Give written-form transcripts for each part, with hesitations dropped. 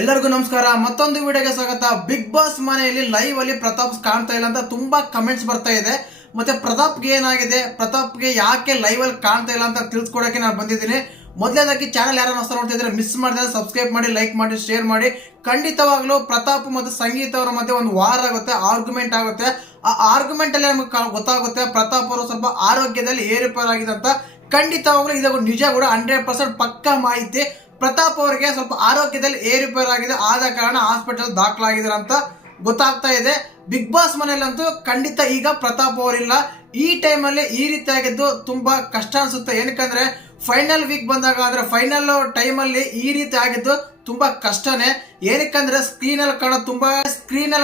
ಎಲ್ಲರಿಗೂ ನಮಸ್ಕಾರ. ಮತ್ತೊಂದು ವಿಡಿಯೋಗೆ ಸ್ವಾಗತ. ಬಿಗ್ ಬಾಸ್ ಮನೆಯಲ್ಲಿ ಲೈವ್ ಅಲ್ಲಿ ಪ್ರತಾಪ್ ಕಾಣ್ತಾ ಇಲ್ಲ ಅಂತ ತುಂಬಾ ಕಮೆಂಟ್ಸ್ ಬರ್ತಾ ಇದೆ. ಮತ್ತೆ ಪ್ರತಾಪ್ಗೆ ಏನಾಗಿದೆ, ಪ್ರತಾಪ್ಗೆ ಯಾಕೆ ಲೈವ್ ಅಲ್ಲಿ ಕಾಣ್ತಾ ಇಲ್ಲ ಅಂತ ತಿಳಿಸ್ಕೊಡಕ್ಕೆ ನಾನು ಬಂದಿದ್ದೀನಿ. ಮೊದಲನೇದಾಗಿ ಚಾನಲ್ ಯಾರು ಹೊಸ ನೋಡ್ತಾ ಇದ್ರೆ ಮಿಸ್ ಮಾಡಿದ್ರೆ ಸಬ್ಸ್ಕ್ರೈಬ್ ಮಾಡಿ, ಲೈಕ್ ಮಾಡಿ, ಶೇರ್ ಮಾಡಿ. ಖಂಡಿತವಾಗ್ಲೂ ಪ್ರತಾಪ್ ಮತ್ತು ಸಂಗೀತ ಅವರ ಮಧ್ಯೆ ಒಂದು ವಾರ ಆಗುತ್ತೆ, ಆರ್ಗ್ಯುಮೆಂಟ್ ಆಗುತ್ತೆ. ಆ ಆರ್ಗ್ಯುಮೆಂಟ್ ಅಲ್ಲಿ ನಮಗೆ ಗೊತ್ತಾಗುತ್ತೆ ಪ್ರತಾಪ್ ಅವರು ಸ್ವಲ್ಪ ಆರೋಗ್ಯದಲ್ಲಿ ಏರುಪೇರಾಗಿದೆ ಅಂತ. ಖಂಡಿತವಾಗ್ಲೂ ಇದು ನಿಜ ಕೂಡ, 100% ಪಕ್ಕಾ ಮಾಹಿತಿ. ಪ್ರತಾಪ್ ಅವರಿಗೆ ಸ್ವಲ್ಪ ಆರೋಗ್ಯದಲ್ಲಿ ಏರುಪೇರಾಗಿದೆ, ಆದ ಕಾರಣ ಹಾಸ್ಪಿಟಲ್ ದಾಖಲಾಗಿದ್ದಾರೆ ಅಂತ ಗೊತ್ತಾಗ್ತಾ ಇದೆ. ಬಿಗ್ ಬಾಸ್ ಮನೆಯಲ್ಲಂತೂ ಖಂಡಿತ ಈಗ ಪ್ರತಾಪ್ ಅವರಿಲ್ಲ. ಈ ಟೈಮಲ್ಲಿ ಈ ರೀತಿ ಆಗಿದ್ದು ತುಂಬಾ ಕಷ್ಟ ಅನ್ಸುತ್ತೆ. ಏನಕ್ಕಂದ್ರೆ ಫೈನಲ್ ವೀಕ್ ಬಂದಾಗ, ಅಂದ್ರೆ ಫೈನಲ್ ಟೈಮಲ್ಲಿ ಈ ರೀತಿ ಆಗಿದ್ದು ತುಂಬಾ ಕಷ್ಟನೇ. ಏನಕ್ಕಂದ್ರೆ ಸ್ಕ್ರೀನ್ ಅಲ್ಲಿ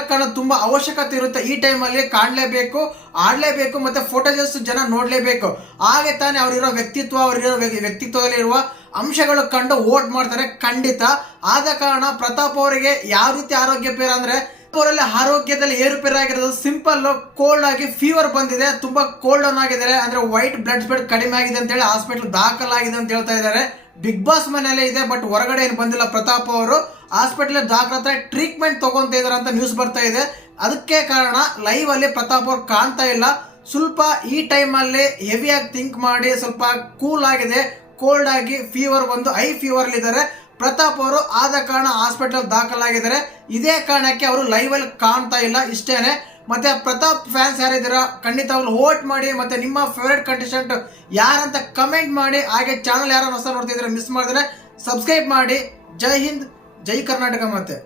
ಕಾಣೋ ತುಂಬಾ ಅವಶ್ಯಕತೆ ಇರುತ್ತೆ. ಈ ಟೈಮಲ್ಲಿ ಕಾಣಲೇಬೇಕು, ಆಡ್ಲೇಬೇಕು, ಮತ್ತೆ ಫೋಟೋಜಸ್ ಜನ ನೋಡ್ಲೇಬೇಕು. ಹಾಗೆ ತಾನೇ ಅವರಿರೋ ವ್ಯಕ್ತಿತ್ವ, ವ್ಯಕ್ತಿತ್ವದಲ್ಲಿ ಇರುವ ಅಂಶಗಳು ಕಂಡು ವೋಟ್ ಮಾಡ್ತಾರೆ ಖಂಡಿತ. ಆದ ಕಾರಣ ಪ್ರತಾಪ್ ಅವರಿಗೆ ಯಾವ ರೀತಿ ಆರೋಗ್ಯ ಪೇರ ಅಂದ್ರೆ, ಅವರಲ್ಲಿ ಆರೋಗ್ಯದಲ್ಲಿ ಏರುಪೇರಾಗಿರೋದು ಸಿಂಪಲ್. ಕೋಲ್ಡ್ ಆಗಿ ಫೀವರ್ ಬಂದಿದೆ, ತುಂಬಾ ಕೋಲ್ಡ್ ಡೌನ್ ಆಗಿದ್ದಾರೆ. ಅಂದ್ರೆ ವೈಟ್ ಬ್ಲಡ್ ಸ್ಪ್ರೆಡ್ ಕಡಿಮೆ ಆಗಿದೆ ಅಂತ ಹೇಳಿ ಹಾಸ್ಪಿಟಲ್ ದಾಖಲಾಗಿದೆ ಅಂತ ಹೇಳ್ತಾ ಇದ್ದಾರೆ. ಬಿಗ್ ಬಾಸ್ ಮನೆಯಲ್ಲೇ ಇದೆ, ಬಟ್ ಹೊರಗಡೆ ಏನು ಬಂದಿಲ್ಲ. ಪ್ರತಾಪ್ ಅವರು ಹಾಸ್ಪಿಟಲ್ ದಾಖಲಾತ ಟ್ರೀಟ್ಮೆಂಟ್ ತಗೊಂತ ಇದಾರೆ ಅಂತ ನ್ಯೂಸ್ ಬರ್ತಾ ಇದೆ. ಅದಕ್ಕೆ ಕಾರಣ ಲೈವ್ ಅಲ್ಲಿ ಪ್ರತಾಪ್ ಅವ್ರು ಕಾಣ್ತಾ ಇಲ್ಲ. ಸ್ವಲ್ಪ ಈ ಟೈಮ್ ಅಲ್ಲಿ ಹೆವಿಯಾಗಿ ಥಿಂಕ್ ಮಾಡಿ, ಸ್ವಲ್ಪ ಕೂಲ್ ಆಗಿದೆ, ಕೋಲ್ಡ್ ಆಗಿ ಫೀವರ್ ಬಂದು ಹೈ ಫೀವರ್ ಇದ್ದಾರೆ ಪ್ರತಾಪ್ ಅವರು. ಆದ ಕಾರಣ ಹಾಸ್ಪಿಟಲ್ ದಾಖಲಾಗಿದ್ದಾರೆ. ಇದೇ ಕಾರಣಕ್ಕೆ ಅವರು ಲೈವ್ ಅಲ್ಲಿ ಕಾಣ್ತಾ ಇಲ್ಲ, ಇಷ್ಟೇನೆ. ಮತ್ತೆ ಪ್ರತಾಪ್ ಫ್ಯಾನ್ಸ್ ಯಾರಿದ್ದೀರಾ ಖಂಡಿತ ಅವ್ರು ವೋಟ್ ಮಾಡಿ. ಮತ್ತೆ ನಿಮ್ಮ ಫೇವರೇಟ್ ಕಂಟೆಸ್ಟೆಂಟ್ ಯಾರಂತ ಕಮೆಂಟ್ ಮಾಡಿ. ಹಾಗೆ ಚಾನಲ್ ಯಾರು ಹೊಸ ನೋಡ್ತಿದ್ರೆ ಮಿಸ್ ಮಾಡಿದ್ರೆ ಸಬ್ಸ್ಕ್ರೈಬ್ ಮಾಡಿ. ಜೈ ಹಿಂದ್, ಜೈ ಕರ್ನಾಟಕ. ಮತ್ತೆ